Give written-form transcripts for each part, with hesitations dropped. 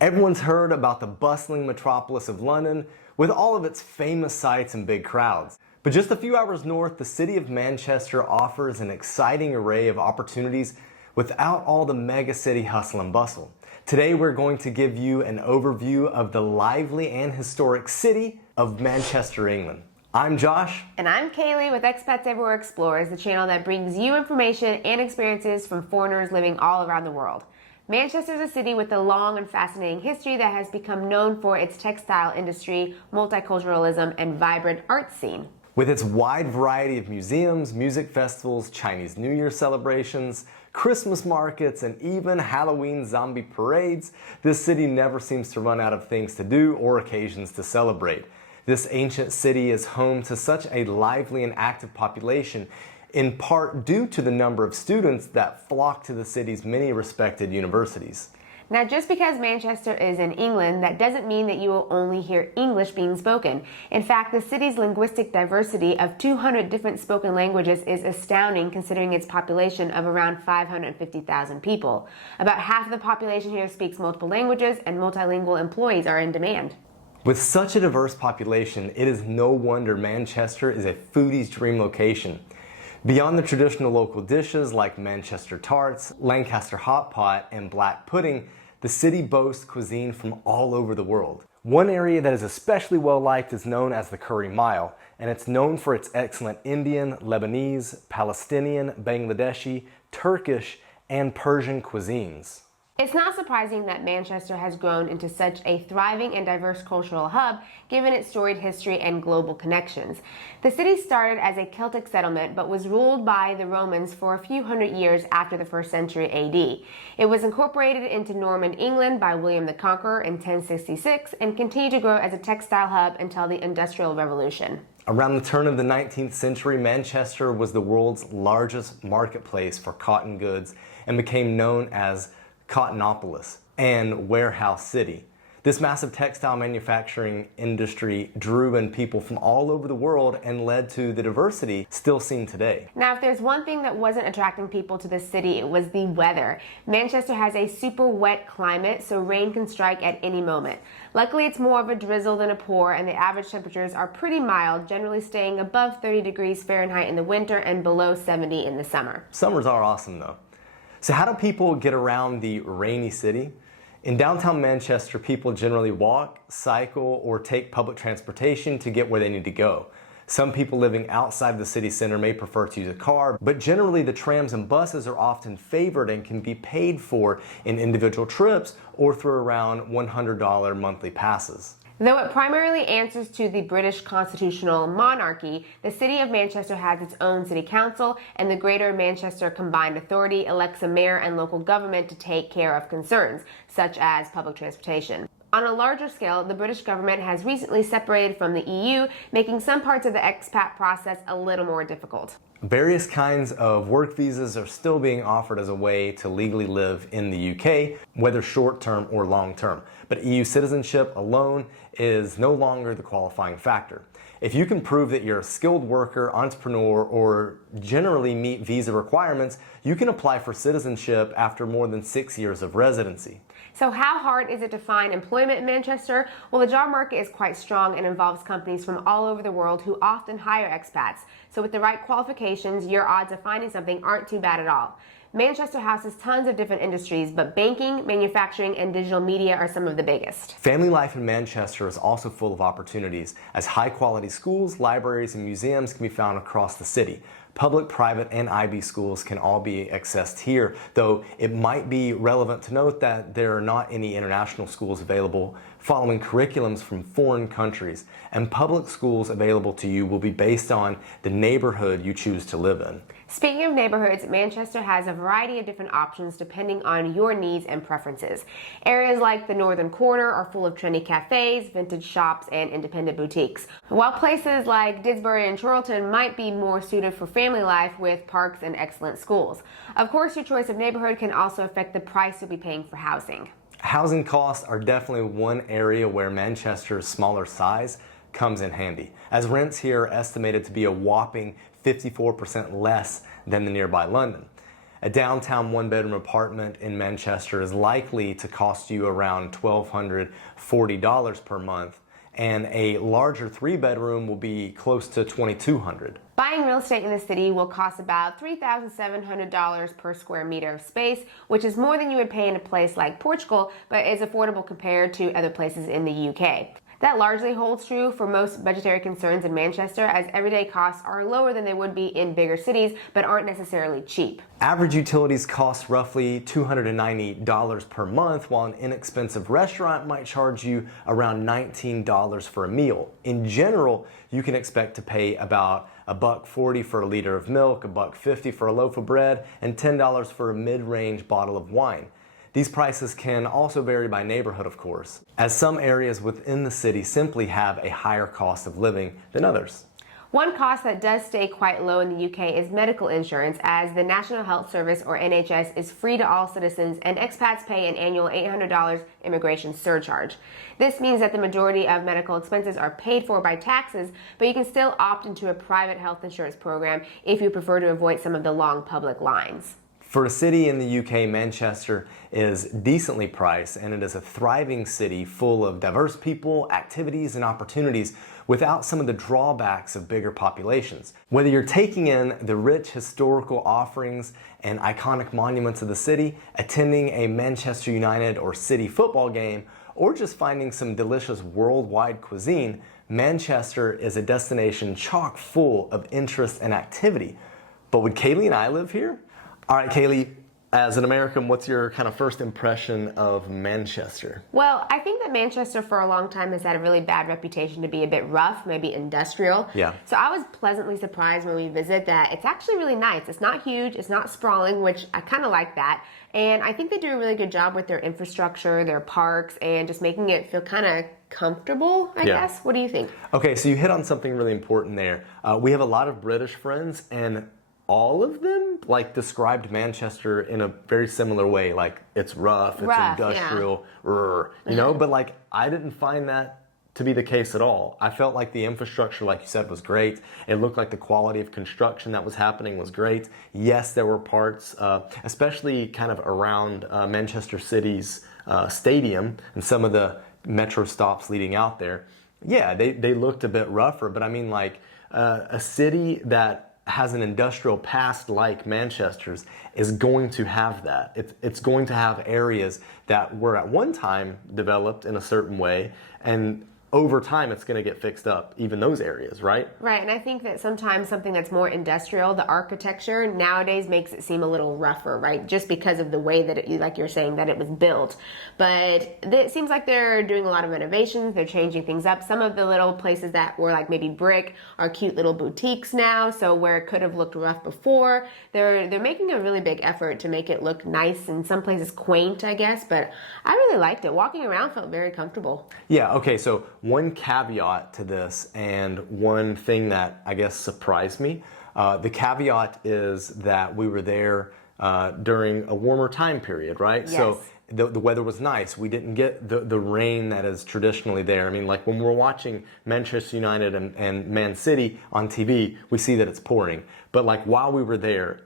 Everyone's heard about the bustling metropolis of London with all of its famous sights and big crowds. But just a few hours north, the city of Manchester offers an exciting array of opportunities without all the mega city hustle and bustle. Today we're going to give you an overview of the lively and historic city of Manchester, England. I'm Josh. And I'm Kalie with Expats Everywhere Explorers, the channel that brings you information and experiences from foreigners living all around the world. Manchester is a city with a long and fascinating history that has become known for its textile industry, multiculturalism, and vibrant art scene. With its wide variety of museums, music festivals, Chinese New Year celebrations, Christmas markets, and even Halloween zombie parades, this city never seems to run out of things to do or occasions to celebrate. This ancient city is home to such a lively and active population, in part due to the number of students that flock to the city's many respected universities. Now, just because Manchester is in England, that doesn't mean that you will only hear English being spoken. In fact, the city's linguistic diversity of 200 different spoken languages is astounding considering its population of around 550,000 people. About half of the population here speaks multiple languages, and multilingual employees are in demand. With such a diverse population, it is no wonder Manchester is a foodie's dream location. Beyond the traditional local dishes like Manchester tarts, Lancaster hot pot, and black pudding, the city boasts cuisine from all over the world. One area that is especially well liked is known as the Curry Mile, and it's known for its excellent Indian, Lebanese, Palestinian, Bangladeshi, Turkish, and Persian cuisines. It's not surprising that Manchester has grown into such a thriving and diverse cultural hub given its storied history and global connections. The city started as a Celtic settlement but was ruled by the Romans for a few hundred years after the 1st century AD. It was incorporated into Norman England by William the Conqueror in 1066 and continued to grow as a textile hub until the Industrial Revolution. Around the turn of the 19th century, Manchester was the world's largest marketplace for cotton goods and became known as Cottonopolis and Warehouse City. This massive textile manufacturing industry drew in people from all over the world and led to the diversity still seen today. Now, if there's one thing that wasn't attracting people to this city, it was the weather. Manchester has a super wet climate, so rain can strike at any moment. Luckily, it's more of a drizzle than a pour, and the average temperatures are pretty mild, generally staying above 30 degrees Fahrenheit in the winter and below 70 in the summer. Summers are awesome though. So how do people get around the rainy city? In downtown Manchester, people generally walk, cycle, or take public transportation to get where they need to go. Some people living outside the city center may prefer to use a car, but generally the trams and buses are often favored and can be paid for in individual trips or through around $100 monthly passes. Though it primarily answers to the British constitutional monarchy, the City of Manchester has its own city council, and the Greater Manchester Combined Authority elects a mayor and local government to take care of concerns, such as public transportation. On a larger scale, the British government has recently separated from the EU, making some parts of the expat process a little more difficult. Various kinds of work visas are still being offered as a way to legally live in the UK, whether short-term or long-term. But EU citizenship alone is no longer the qualifying factor. If you can prove that you're a skilled worker, entrepreneur, or generally meet visa requirements, you can apply for citizenship after more than 6 years of residency. So how hard is it to find employment in Manchester? Well, the job market is quite strong and involves companies from all over the world who often hire expats. So with the right qualifications, your odds of finding something aren't too bad at all. Manchester houses tons of different industries, but banking, manufacturing, and digital media are some of the biggest. Family life in Manchester is also full of opportunities, as high-quality schools, libraries, and museums can be found across the city. Public, private, and IB schools can all be accessed here, though it might be relevant to note that there are not any international schools available following curriculums from foreign countries, and public schools available to you will be based on the neighborhood you choose to live in. Speaking of neighborhoods, Manchester has a variety of different options depending on your needs and preferences. Areas like the Northern Quarter are full of trendy cafes, vintage shops, and independent boutiques, while places like Didsbury and Chorlton might be more suited for family life with parks and excellent schools. Of course, your choice of neighborhood can also affect the price you'll be paying for housing. Housing costs are definitely one area where Manchester's smaller size comes in handy, as rents here are estimated to be a whopping 54% less than the nearby London. A downtown one-bedroom apartment in Manchester is likely to cost you around $1,240 per month, and a larger three-bedroom will be close to $2,200. Buying real estate in the city will cost about $3,700 per square meter of space, which is more than you would pay in a place like Portugal, but is affordable compared to other places in the UK. That largely holds true for most budgetary concerns in Manchester, as everyday costs are lower than they would be in bigger cities, but aren't necessarily cheap. Average utilities cost roughly $290 per month, while an inexpensive restaurant might charge you around $19 for a meal. In general, you can expect to pay about $1.40 for a liter of milk, $1.50 for a loaf of bread, and $10 for a mid-range bottle of wine. These prices can also vary by neighborhood, of course, as some areas within the city simply have a higher cost of living than others. One cost that does stay quite low in the UK is medical insurance, as the National Health Service, or NHS, is free to all citizens, and expats pay an annual $800 immigration surcharge. This means that the majority of medical expenses are paid for by taxes, but you can still opt into a private health insurance program if you prefer to avoid some of the long public lines. For a city in the UK, Manchester is decently priced, and it is a thriving city full of diverse people, activities, and opportunities without some of the drawbacks of bigger populations. Whether you're taking in the rich historical offerings and iconic monuments of the city, attending a Manchester United or City football game, or just finding some delicious worldwide cuisine, Manchester is a destination chock full of interest and activity. But would Kalie and I live here? All right, Kalie, as an American, what's your kind of first impression of Manchester? Well, I think that Manchester for a long time has had a really bad reputation to be a bit rough, maybe industrial. Yeah. So I was pleasantly surprised when we visit that it's actually really nice. It's not huge, it's not sprawling, which I kind of like that. And I think they do a really good job with their infrastructure, their parks, and just making it feel kind of comfortable, I guess. What do you think? Okay, so you hit on something really important there. We have a lot of British friends, and all of them described Manchester in a very similar way. Like, it's rough, it's industrial, but I didn't find that to be the case at all. I felt like the infrastructure, like you said, was great. It looked like the quality of construction that was happening was great. Yes, there were parts, especially kind of around Manchester City's stadium and some of the metro stops leading out there. Yeah, they looked a bit rougher, but I mean, a city that has an industrial past like Manchester's is going to have that. It's going to have areas that were at one time developed in a certain way, and over time it's going to get fixed up, even those areas, right? Right, and I think that sometimes something that's more industrial, the architecture nowadays makes it seem a little rougher, right? Just because of the way that it, like you're saying, that it was built. But it seems like they're doing a lot of renovations, they're changing things up. Some of the little places that were like maybe brick are cute little boutiques now, so where it could have looked rough before, they're making a really big effort to make it look nice, in some places quaint, I guess, but I really liked it. Walking around felt very comfortable. Yeah, okay, so one caveat to this, and one thing that I guess surprised me, the caveat is that we were there during a warmer time period, right? Yes. So the weather was nice. We didn't get the rain that is traditionally there. I mean, like when we're watching Manchester United and Man City on TV, we see that it's pouring. But while we were there,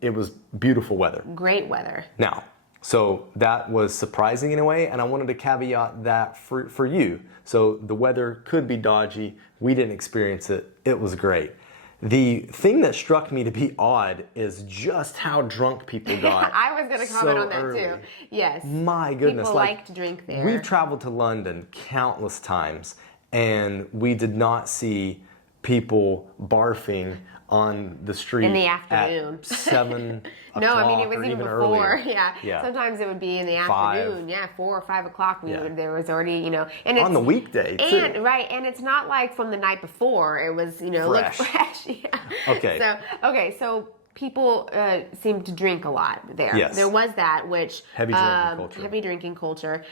it was beautiful weather. Great weather. Now, so that was surprising in a way, and I wanted to caveat that for you. So the weather could be dodgy. We didn't experience it. It was great. The thing that struck me to be odd is just how drunk people got. I was going to comment on that early. too. Yes. My goodness. People like to drink there. We've traveled to London countless times, and we did not see people barfing on the street in the afternoon at 7 No, o'clock, I mean, it was or even before. Earlier. Yeah. Sometimes it would be in the 5. afternoon. Yeah, 4 or 5 o'clock. There was already, and it's on the weekday too. And it's not like from the night before. It was, fresh. look fresh. Yeah. Okay. So people seem to drink a lot there. Yes. There was that, which heavy drinking culture,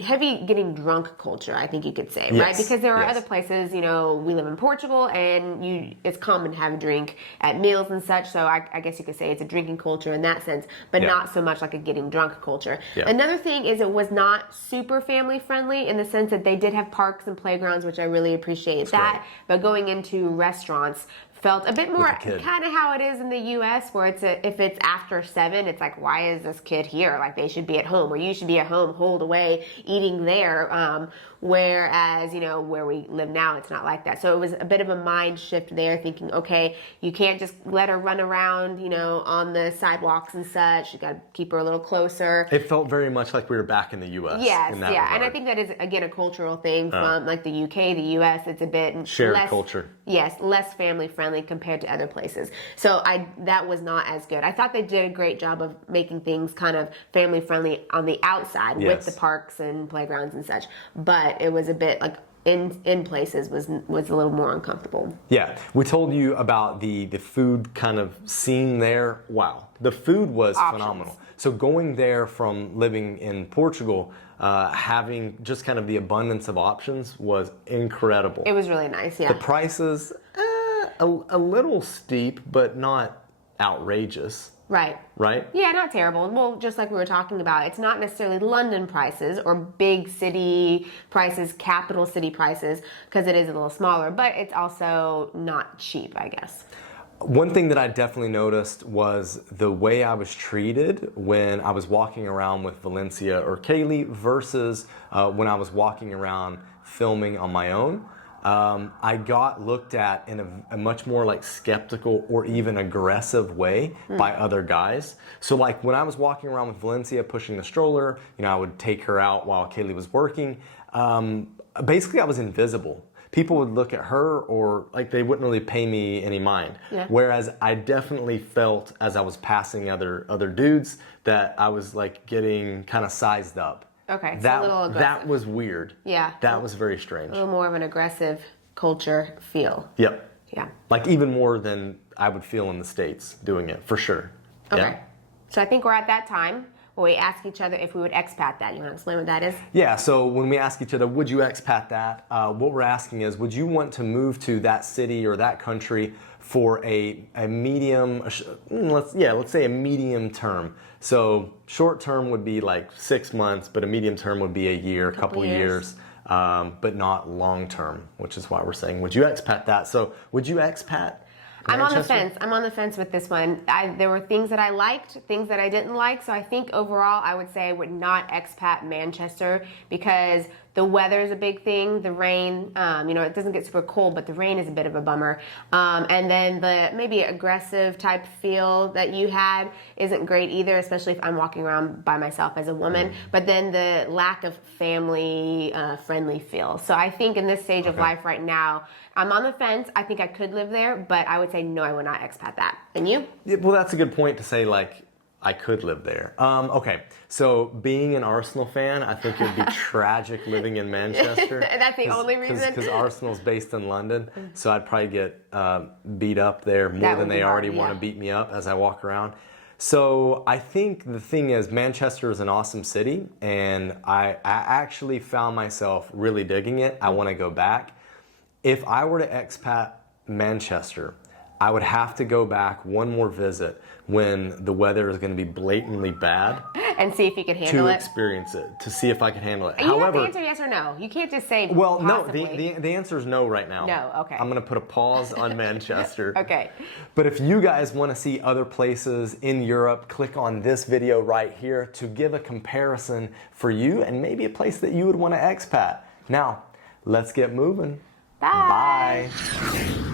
heavy getting drunk culture, I think you could say, yes. right? Because there are yes. other places, we live in Portugal, and it's common to have a drink at meals and such. So I guess you could say it's a drinking culture in that sense, but not so much like a getting drunk culture. Yeah. Another thing is it was not super family friendly in the sense that they did have parks and playgrounds, which I really appreciate that. Great. But going into restaurants, felt a bit more a kid. kind of how it is in the U.S., where if it's after 7, it's like, why is this kid here? Like, they should be at home, or you should be at home, holed away, eating there. Whereas, you know, where we live now, it's not like that. So it was a bit of a mind shift there, thinking, okay, you can't just let her run around, you know, on the sidewalks and such. You got to keep her a little closer. It felt very much like we were back in the U.S. Yes, in that yeah, regard. and I think that is, again, a cultural thing from like the UK, the US. It's a bit shared less, culture. Yes, less family friendly compared to other places. So that was not as good. I thought they did a great job of making things kind of family friendly on the outside with the parks and playgrounds and such, but it was a bit like in places was a little more uncomfortable. Yeah, we told you about the food kind of scene there. Wow, the food was phenomenal. So going there from living in Portugal, having just kind of the abundance of options was incredible. It was really nice, yeah. The prices, a little steep, but not outrageous. Right. Right? Yeah, not terrible. Well, just like we were talking about, it's not necessarily London prices or big city prices, capital city prices, because it is a little smaller, but it's also not cheap, I guess. One thing that I definitely noticed was the way I was treated when I was walking around with Valencia or Kalie versus when I was walking around filming on my own. I got looked at in a much more like skeptical or even aggressive way by other guys. So like when I was walking around with Valencia pushing the stroller, you know, I would take her out while Kalie was working. Basically I was invisible. People would look at her or like they wouldn't really pay me any mind. Yeah. Whereas I definitely felt as I was passing other dudes that I was like getting kind of sized up. Okay, so a little aggressive. That was weird. Yeah. That was very strange. A little more of an aggressive culture feel. Yep. Yeah. Like even more than I would feel in the States doing it, for sure. Okay. Yeah? So I think we're at that time where we ask each other if we would expat that. You want to explain what that is? Yeah, so when we ask each other, would you expat that? What we're asking is, would you want to move to that city or that country for a medium, let's say a medium term. So short term would be like 6 months, but a medium term would be a year, a couple years, but not long term, which is why we're saying, would you expat that? So would you expat I'm on the fence. I'm on the fence with this one. There were things that I liked, things that I didn't like. So I think overall, I would say I would not expat Manchester because the weather is a big thing. The rain, it doesn't get super cold, but the rain is a bit of a bummer. And then the maybe aggressive type feel that you had isn't great either, especially if I'm walking around by myself as a woman. But then the lack of family friendly feel. So I think in this stage of life right now, I'm on the fence. I think I could live there, but I would say no, I would not expat that. And you? Yeah, well, that's a good point to say, like, I could live there. Okay, so being an Arsenal fan, I think it would be tragic living in Manchester. That's the only reason? Because Arsenal's based in London, so I'd probably get beat up there more than they already want to beat me up as I walk around. So I think the thing is, Manchester is an awesome city, and I actually found myself really digging it. I want to go back. If I were to expat Manchester, I would have to go back one more visit when the weather is going to be blatantly bad. And see if you can handle it. To experience it, to see if I can handle it. And However, you have to answer yes or no. You can't just say well, possibly. no, the answer is no right now. No, okay. I'm going to put a pause on Manchester. Okay. But if you guys want to see other places in Europe, click on this video right here to give a comparison for you and maybe a place that you would want to expat. Now, let's get moving. Bye. Bye.